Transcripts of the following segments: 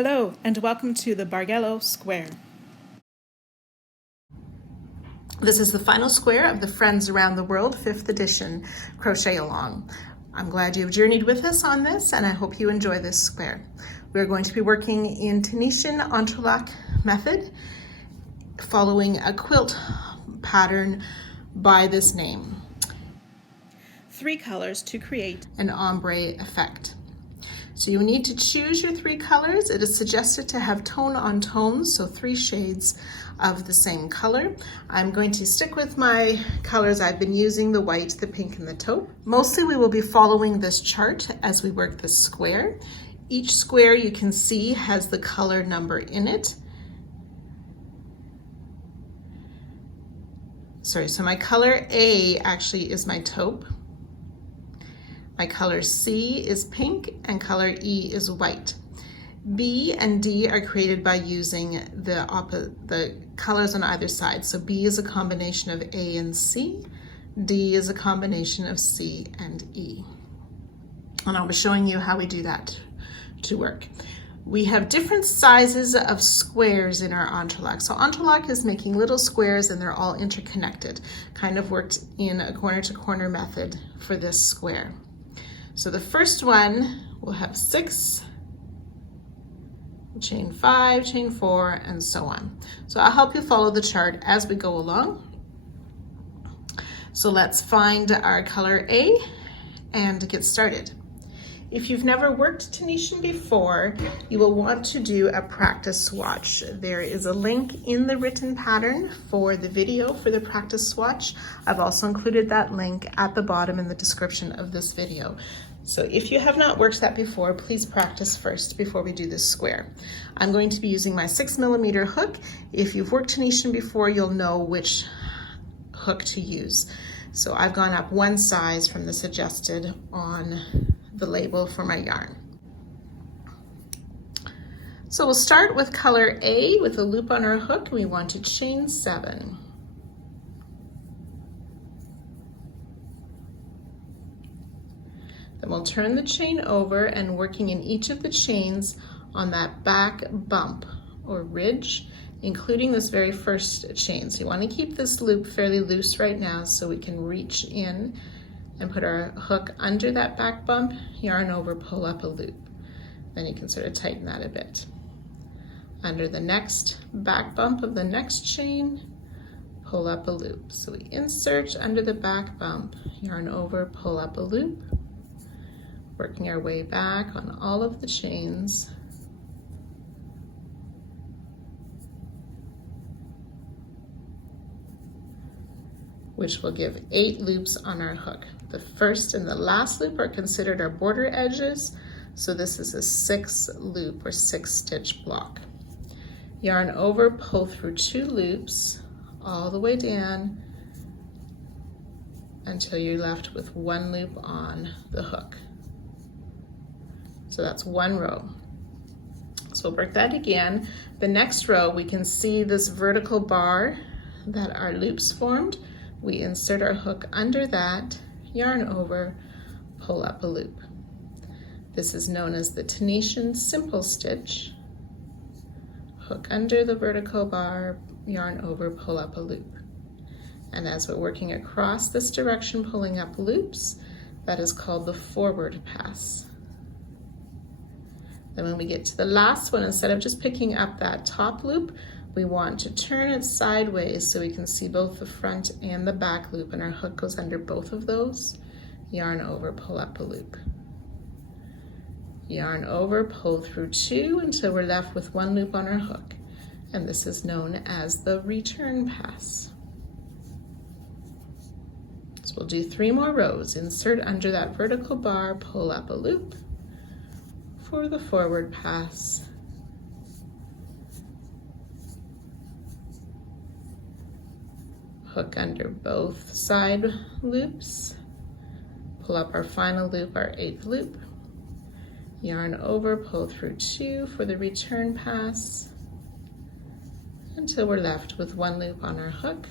Hello and welcome to the Bargello square. This is the final square of the Friends Around the World 5th edition crochet along. I'm glad you've journeyed with us on this and I hope you enjoy this square. We're going to be working in Tunisian entrelac method following a quilt pattern by this name. 3 colors to create an ombre effect. So you need to choose your 3 colors. It is suggested to have tone on tones, so 3 shades of the same color. I'm going to stick with my colors I've been using, the white, the pink, and the taupe. Mostly we will be following this chart as we work this square. Each square you can see has the color number in it. So my color A actually is my taupe. My color C is pink and color E is white. B and D are created by using the colors on either side. So B is a combination of A and C. D is a combination of C and E. And I'll be showing you how we do that to work. We have different sizes of squares in our entrelac. So entrelac is making little squares and they're all interconnected. Kind of worked in a corner to corner method for this square. So the first one will have 6, chain 5, chain 4, and so on. So I'll help you follow the chart as we go along. So let's find our color A and get started. If you've never worked Tunisian before, you will want to do a practice swatch. There is a link in the written pattern for the video for the practice swatch. I've also included that link at the bottom in the description of this video. So if you have not worked that before, please practice first before we do this square. I'm going to be using my 6mm hook. If you've worked Tunisian before, you'll know which hook to use. So I've gone up 1 size from the suggested on the label for my yarn. So we'll start with color A with a loop on our hook. We want to chain 7. Then we'll turn the chain over and working in each of the chains on that back bump or ridge, including this very first chain. So you want to keep this loop fairly loose right now so we can reach in and put our hook under that back bump, yarn over, pull up a loop. Then you can sort of tighten that a bit. Under the next back bump of the next chain, pull up a loop. So we insert under the back bump, yarn over, pull up a loop, working our way back on all of the chains. Which will give 8 loops on our hook. The first and the last loop are considered our border edges, so this is a 6 loop or 6 stitch block. Yarn over, pull through 2 loops all the way down until you're left with 1 loop on the hook. So that's 1 row. So we'll work that again. The next row, we can see this vertical bar that our loops formed. We insert our hook under that, yarn over, pull up a loop. This is known as the Tunisian simple stitch. Hook under the vertical bar, yarn over, pull up a loop. And as we're working across this direction, pulling up loops, that is called the forward pass. Then when we get to the last one, instead of just picking up that top loop, we want to turn it sideways so we can see both the front and the back loop, and our hook goes under both of those. Yarn over, pull up a loop. Yarn over, pull through 2 until we're left with 1 loop on our hook. And this is known as the return pass. So we'll do 3 more rows. Insert under that vertical bar, pull up a loop for the forward pass. Hook under both side loops, pull up our final loop, our 8th loop, yarn over, pull through 2 for the return pass until we're left with 1 loop on our hook.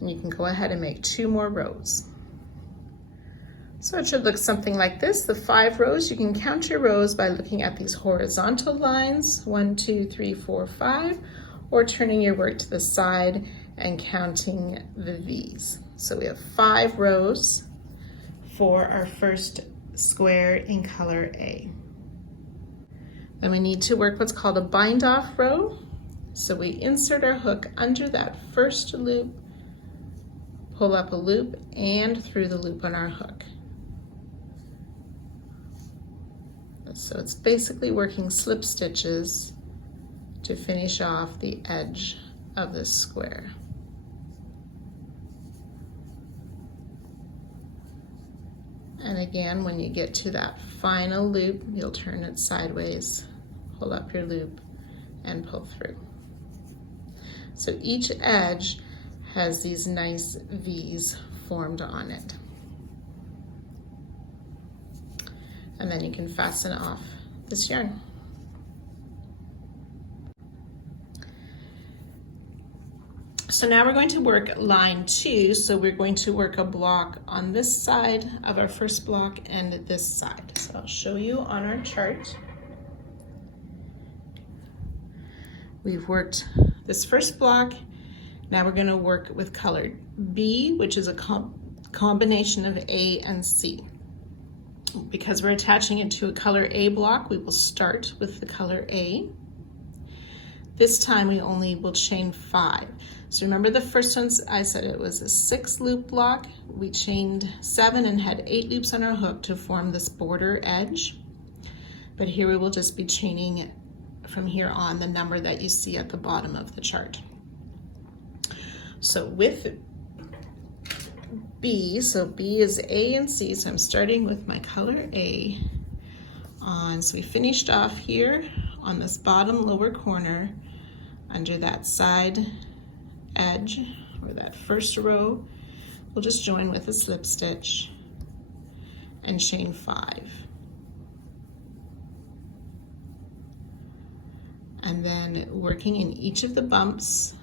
And you can go ahead and make 2 more rows. So it should look something like this. The 5 rows, you can count your rows by looking at these horizontal lines, 1, 2, 3, 4, 5, or turning your work to the side and counting the V's. So we have 5 rows for our first square in color A. Then we need to work what's called a bind off row. So we insert our hook under that first loop, pull up a loop and through the loop on our hook. So it's basically working slip stitches to finish off the edge of this square. And again, when you get to that final loop, you'll turn it sideways, pull up your loop, and pull through. So each edge has these nice V's formed on it. And then you can fasten off this yarn. So now we're going to work line 2. So we're going to work a block on this side of our first block and this side. So I'll show you on our chart. We've worked this first block. Now we're going to work with color B, which is a combination of A and C. Because we're attaching it to a color A block, we will start with the color A. This time we only will chain 5. So remember the first one, I said it was a 6 loop block. We chained 7 and had 8 loops on our hook to form this border edge. But here we will just be chaining from here on the number that you see at the bottom of the chart. So with B, so B is A and C, so I'm starting with my color A on, so we finished off here on this bottom lower corner under that side edge or that first row. We'll just join with a slip stitch and chain 5. And then working in each of the bumps,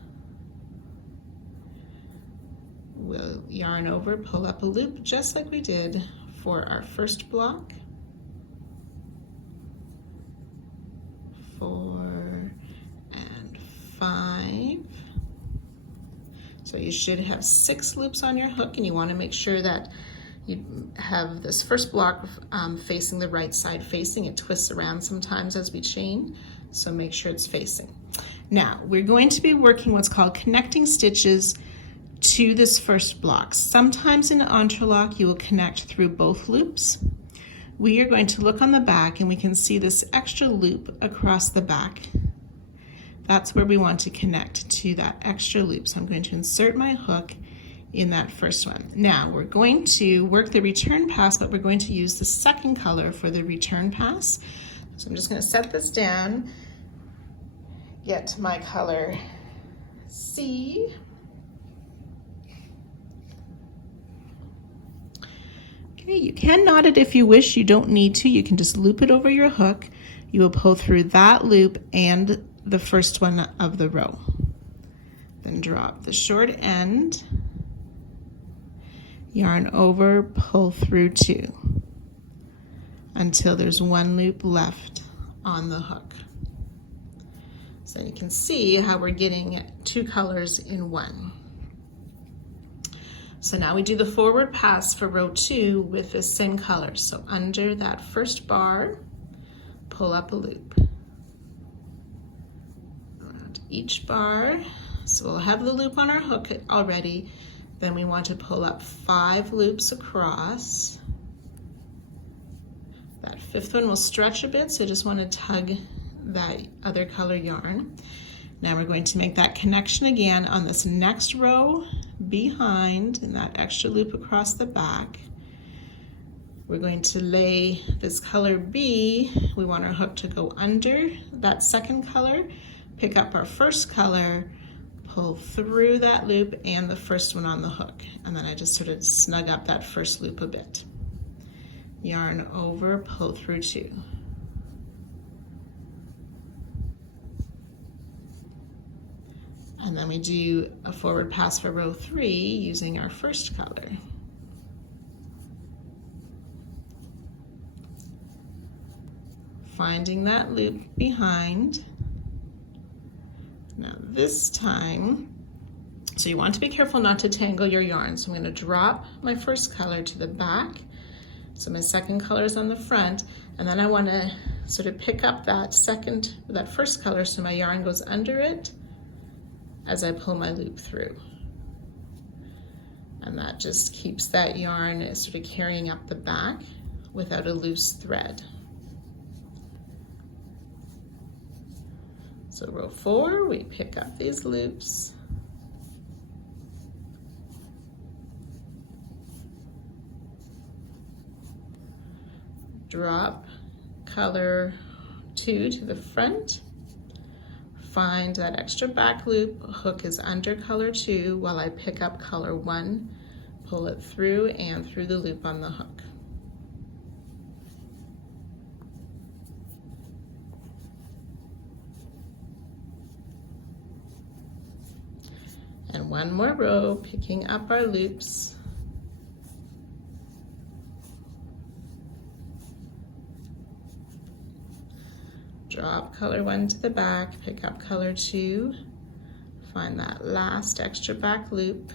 we'll yarn over, pull up a loop just like we did for our first block. 4 and 5. So you should have 6 loops on your hook, and you want to make sure that you have this first block facing the right side facing. It twists around sometimes as we chain, so make sure it's facing. Now we're going to be working what's called connecting stitches to this first block. Sometimes in interlock you will connect through both loops. We are going to look on the back and we can see this extra loop across the back. That's where we want to connect to that extra loop. So I'm going to insert my hook in that first one. Now we're going to work the return pass, but we're going to use the second color for the return pass. So I'm just going to set this down, get my color C. Okay, you can knot it if you wish. You don't need to. You can just loop it over your hook. You will pull through that loop and the first one of the row. Then drop the short end, yarn over, pull through 2 until there's 1 loop left on the hook. So you can see how we're getting 2 colors in 1. So now we do the forward pass for row 2 with the same color. So under that first bar, pull up a loop. Around each bar, so we'll have the loop on our hook already. Then we want to pull up 5 loops across. That 5th one will stretch a bit, so you just want to tug that other color yarn. Now we're going to make that connection again on this next row behind in that extra loop across the back. We're going to lay this color B. We want our hook to go under that second color, pick up our first color, pull through that loop and the first one on the hook. And then I just sort of snug up that first loop a bit. Yarn over, pull through 2. And then we do a forward pass for row 3 using our first color. finding that loop behind. Now this time, so you want to be careful not to tangle your yarn. So I'm going to drop my first color to the back. So my second color is on the front, and then I want to sort of pick up that first color so my yarn goes under it as I pull my loop through. And that just keeps that yarn sort of carrying up the back without a loose thread. So row 4, we pick up these loops. Drop color 2 to the front. Find that extra back loop, hook is under color 2 while I pick up color 1, pull it through and through the loop on the hook. And one more row, picking up our loops. Drop color 1 to the back, pick up color 2, find that last extra back loop,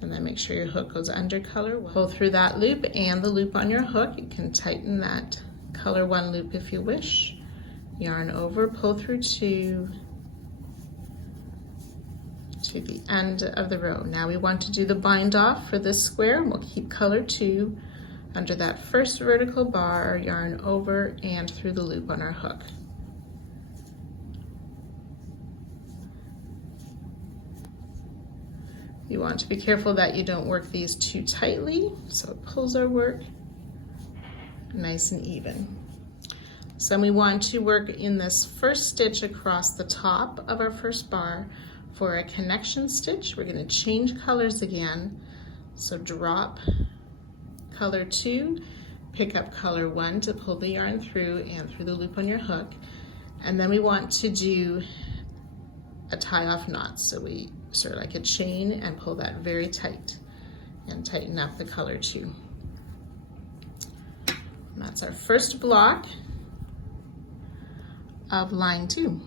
and then make sure your hook goes under color 1. Pull through that loop and the loop on your hook. You can tighten that color 1 loop if you wish. Yarn over, pull through 2 to the end of the row. Now we want to do the bind off for this square, and we'll keep color 2 under that first vertical bar, yarn over and through the loop on our hook. You want to be careful that you don't work these too tightly, so it pulls our work nice and even. So we want to work in this first stitch across the top of our first bar for a connection stitch. We're going to change colors again, so drop color 2, pick up color 1 to pull the yarn through and through the loop on your hook, and then we want to do a tie-off knot. So we sort of like a chain and pull that very tight and tighten up the color 2. And that's our first block of line 2.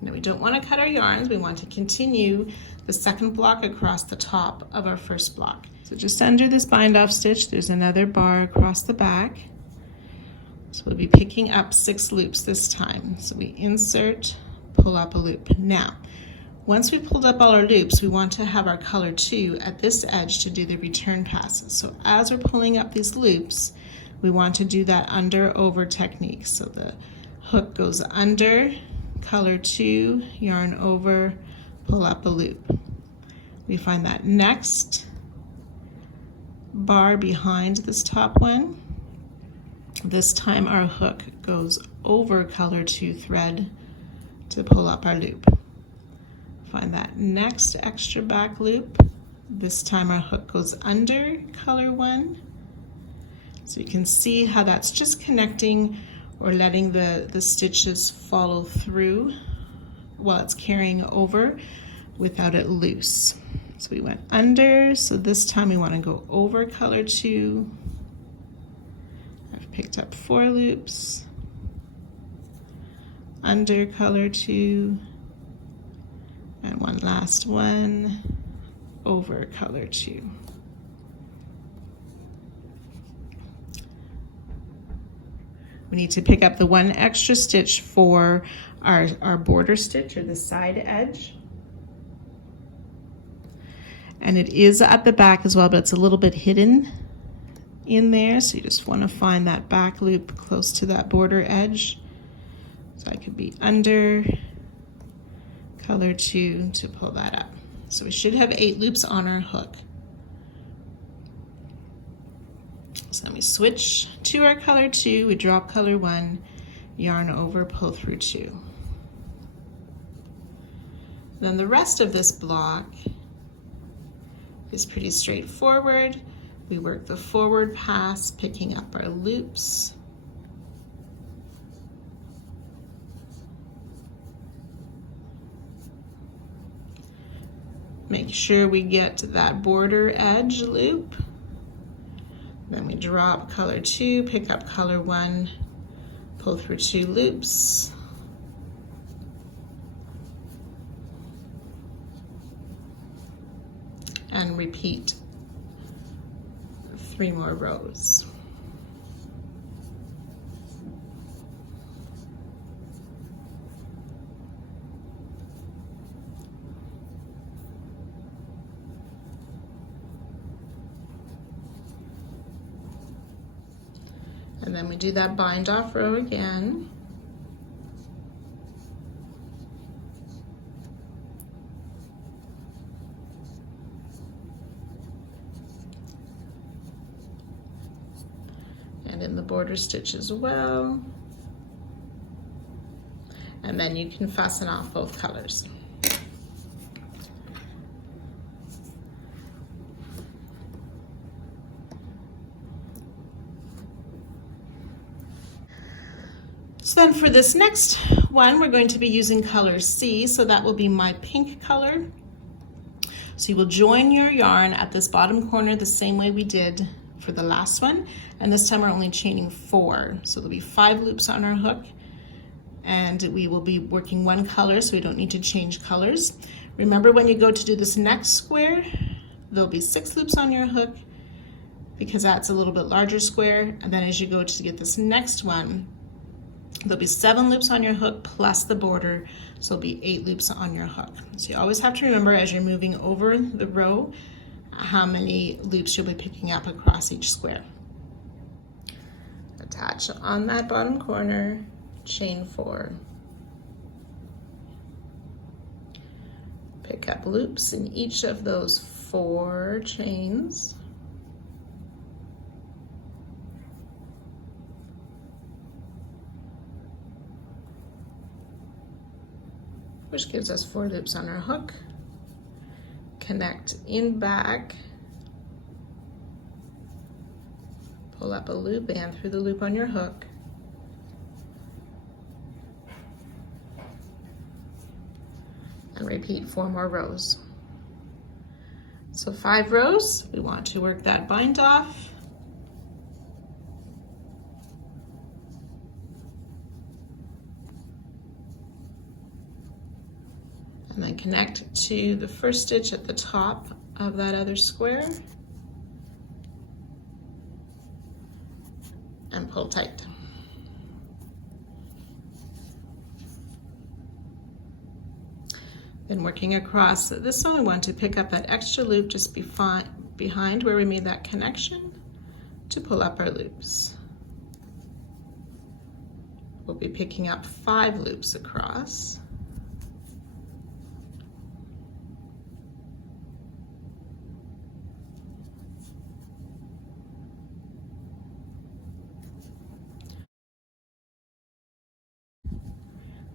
Now we don't want to cut our yarns, we want to continue the second block across the top of our first block. So just under this bind off stitch, there's another bar across the back. So we'll be picking up 6 loops this time. So we insert, pull up a loop. Now, once we've pulled up all our loops, we want to have our color 2 at this edge to do the return passes. So as we're pulling up these loops, we want to do that under over technique. So the hook goes under, color 2, yarn over, pull up a loop. We find that next bar behind this top one. This time our hook goes over color 2 thread to pull up our loop. Find that next extra back loop. This time our hook goes under color 1. So you can see how that's just connecting or letting the stitches follow through while it's carrying over without it loose. So we went under, so this time we want to go over color 2. I've picked up 4 loops, under color 2, and one last one, over color 2. We need to pick up the 1 extra stitch for our border stitch or the side edge. And it is at the back as well, but it's a little bit hidden in there. So you just want to find that back loop close to that border edge. So I could be under color 2 to pull that up. So we should have 8 loops on our hook. So then we switch to our color 2, we drop color 1, yarn over, pull through 2. Then the rest of this block is pretty straightforward. We work the forward pass, picking up our loops. Make sure we get to that border edge loop. Then we we drop color 2, pick up color 1, pull through 2 loops, and repeat 3 more rows. And then we do that bind off row again. And in the border stitch as well. And then you can fasten off both colors. So then for this next one, we're going to be using color C, so that will be my pink color. So you will join your yarn at this bottom corner the same way we did for the last one, and this time we're only chaining 4. So there'll be 5 loops on our hook, and we will be working 1 color, so we don't need to change colors. Remember, when you go to do this next square, there'll be 6 loops on your hook because that's a little bit larger square, and then as you go to get this next one, there'll be 7 loops on your hook plus the border, so there'll be 8 loops on your hook. So you always have to remember as you're moving over the row how many loops you'll be picking up across each square. Attach on that bottom corner, chain 4. Pick up loops in each of those 4 chains. Which gives us 4 loops on our hook. Connect in back, pull up a loop and through the loop on your hook. And repeat 4 more rows. So 5 rows, we want to work that bind off. And then connect to the first stitch at the top of that other square and pull tight. Then working across this one, we want to pick up that extra loop just behind where we made that connection to pull up our loops. We'll be picking up 5 loops across.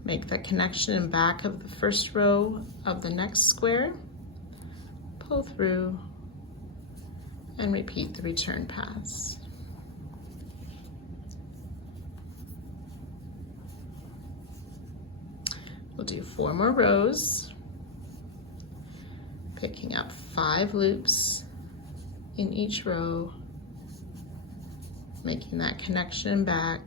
Make the connection in back of the first row of the next square, pull through, and repeat the return pass. We'll do 4 more rows, picking up 5 loops in each row, making that connection back,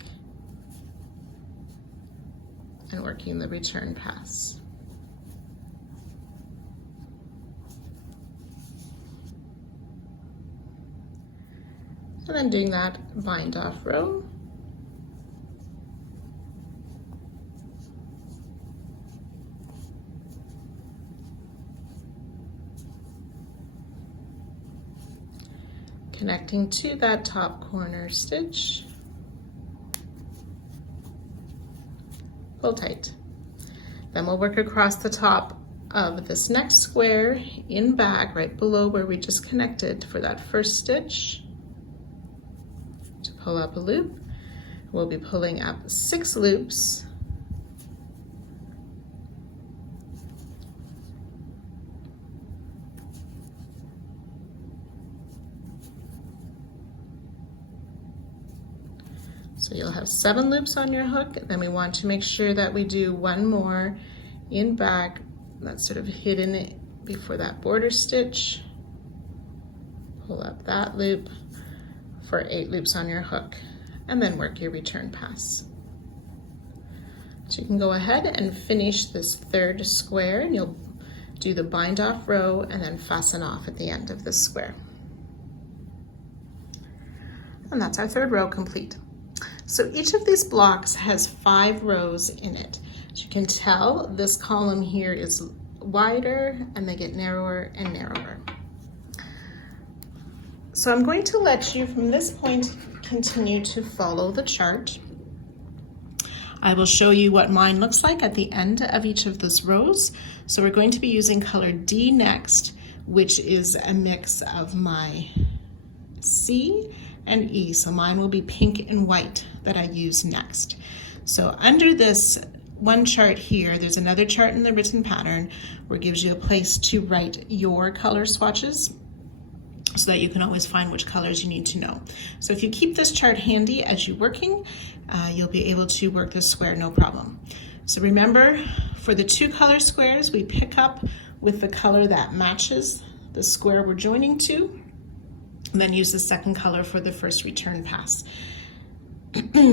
and working the return pass. And then doing that bind off row. Connecting to that top corner stitch. Pull tight. Then we'll work across the top of this next square in back, right below where we just connected for that first stitch, to pull up a loop. We'll be pulling up 6 loops. So you'll have 7 loops on your hook, and then we want to make sure that we do 1 more in back that's sort of hidden before that border stitch. Pull up that loop for 8 loops on your hook, and then work your return pass. So you can go ahead and finish this third square, and you'll do the bind off row and then fasten off at the end of this square. And that's our third row complete. So each of these blocks has 5 rows in it. As you can tell, this column here is wider and they get narrower and narrower. So I'm going to let you from this point continue to follow the chart. I will show you what mine looks like at the end of each of those rows. So we're going to be using color D next, which is a mix of my C and E. So mine will be pink and white that I use next. So under this one chart here, there's another chart in the written pattern where it gives you a place to write your color swatches so that you can always find which colors you need to know. So if you keep this chart handy as you're working, you'll be able to work this square no problem. So remember, for the 2 color squares, we pick up with the color that matches the square we're joining to, and then use the second color for the first return pass.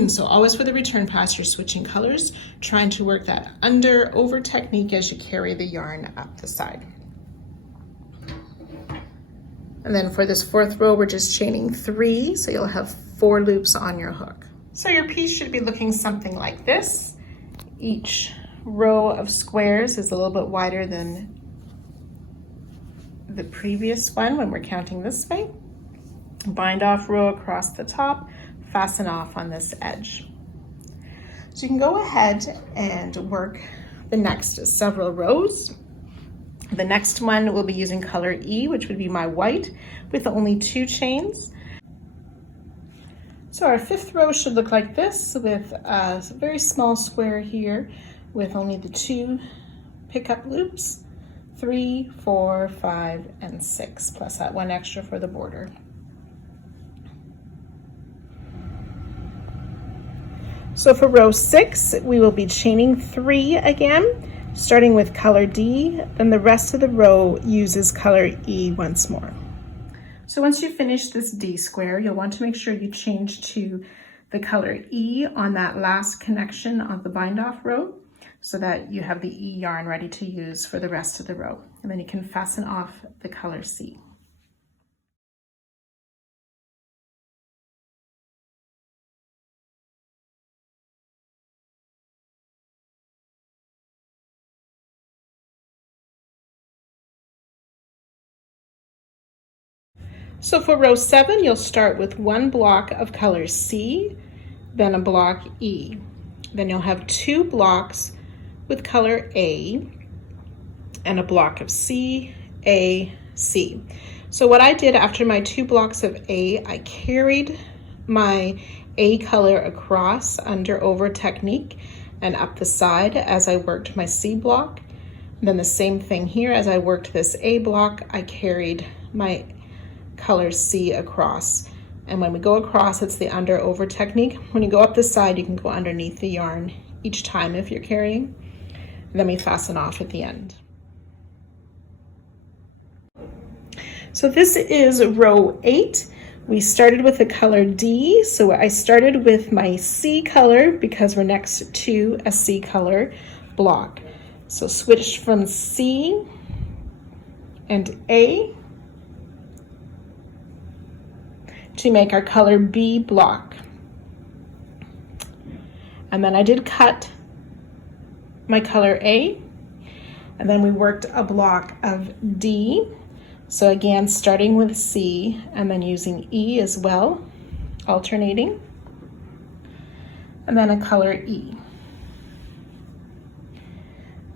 So always for the return pass, you're switching colors, trying to work that under-over technique as you carry the yarn up the side. And then for this 4th row, we're just chaining 3, so you'll have 4 loops on your hook. So your piece should be looking something like this. Each row of squares is a little bit wider than the previous one when we're counting this way. Bind off row across the top, fasten off on this edge. So you can go ahead and work the next several rows. The next one we'll be using color E, which would be my white, with only 2 chains. So our 5th row should look like this, with a very small square here with only the 2 pickup loops, 3, 4, 5, and 6, plus that 1 extra for the border. So for row 6, we will be chaining 3 again, starting with color D, then the rest of the row uses color E once more. So once you finish this D square, you'll want to make sure you change to the color E on that last connection of the bind off row so that you have the E yarn ready to use for the rest of the row. And then you can fasten off the color C. So for row 7, you'll start with 1 block of color C, then a block E. Then you'll have 2 blocks with color A and a block of C, A, C. So what I did after my 2 blocks of A, I carried my A color across under over technique and up the side as I worked my C block. And then the same thing here, as I worked this A block, I carried my color C across. And when we go across, it's the under over technique. When you go up the side, you can go underneath the yarn each time if you're carrying. And then we fasten off at the end. So this is row 8. We started with the color D. So I started with my C color because we're next to a C color block. So switched from C and A to make our color B block. And then I did cut my color A, and then we worked a block of D. So again, starting with C and then using E as well, alternating, and then a color E.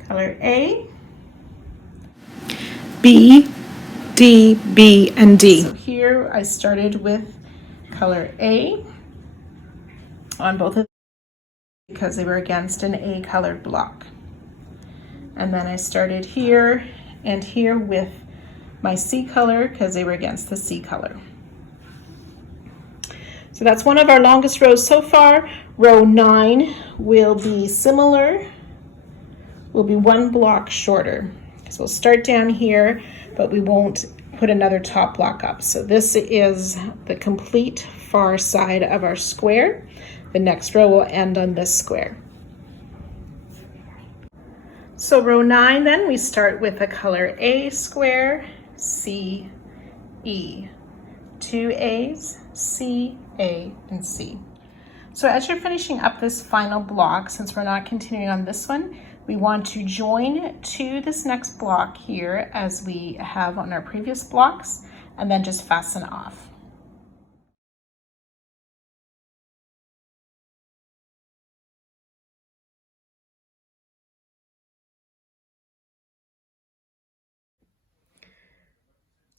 Color A, B, D, B, and D. So here I started with color A on both of them because they were against an A colored block. And then I started here and here with my C color because they were against the C color. So that's one of our longest rows so far. Row 9 will be similar, will be 1 block shorter. So we'll start down here, but we won't put another top block up. So this is the complete far side of our square. The next row will end on this square. So row 9 then, we start with a color A square, C, E. 2 A's, C, A, and C. So as you're finishing up this final block, since we're not continuing on this one, we want to join to this next block here as we have on our previous blocks, and then just fasten off.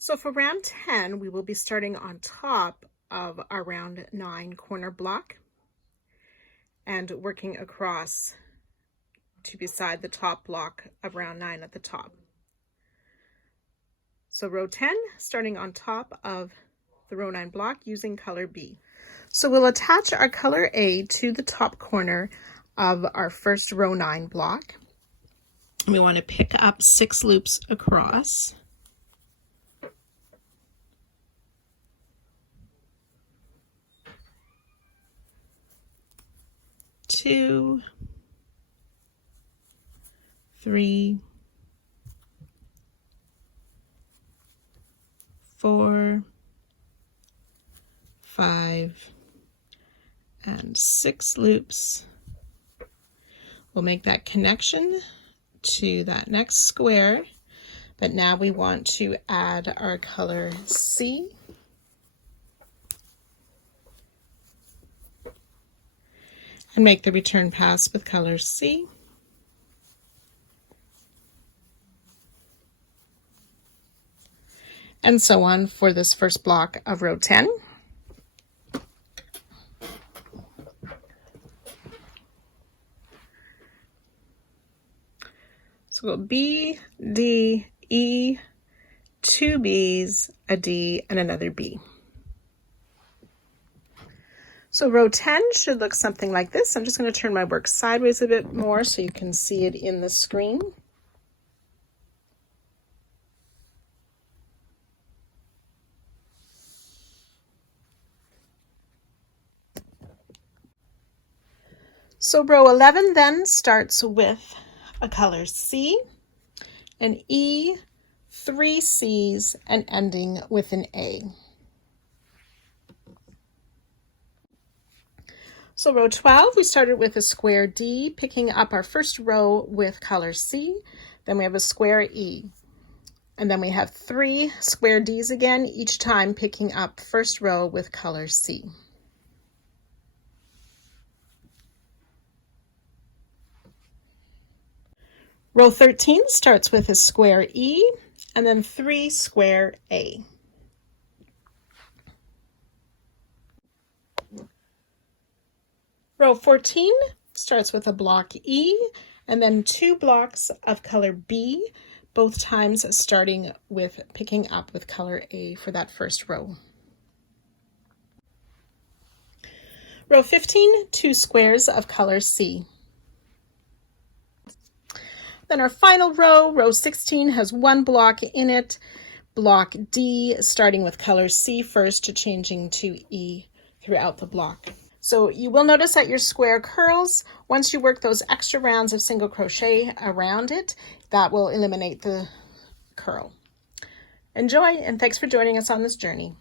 So for round 10, we will be starting on top of our round 9 corner block and working across to beside the top block of round 9 at the top. So row 10, starting on top of the row 9 block using color B. So we'll attach our color A to the top corner of our first row 9 block. We want to pick up 6 loops across. 2, 3, 4, 5, and 6 loops. We'll make that connection to that next square, but now we want to add our color C. And make the return pass with color C. And so on for this first block of row 10. So we'll B, D, E, 2 B's, a D, and another B. So row 10 should look something like this. I'm just going to turn my work sideways a bit more so you can see it in the screen. So row 11 then starts with a color C, an E, 3 C's, and ending with an A. So row 12, we started with a square D, picking up our first row with color C. Then we have a square E. And then we have 3 square Ds again, each time picking up first row with color C. Row 13 starts with a square E and then 3 square A. Row 14 starts with a block E and then 2 blocks of color B, both times starting with picking up with color A for that first row. Row 15, 2 squares of color C. Then our final row, row 16, has 1 block in it, block D, starting with color C first, changing to E throughout the block. So you will notice that your square curls. Once you work those extra rounds of single crochet around it, that will eliminate the curl. Enjoy, and thanks for joining us on this journey.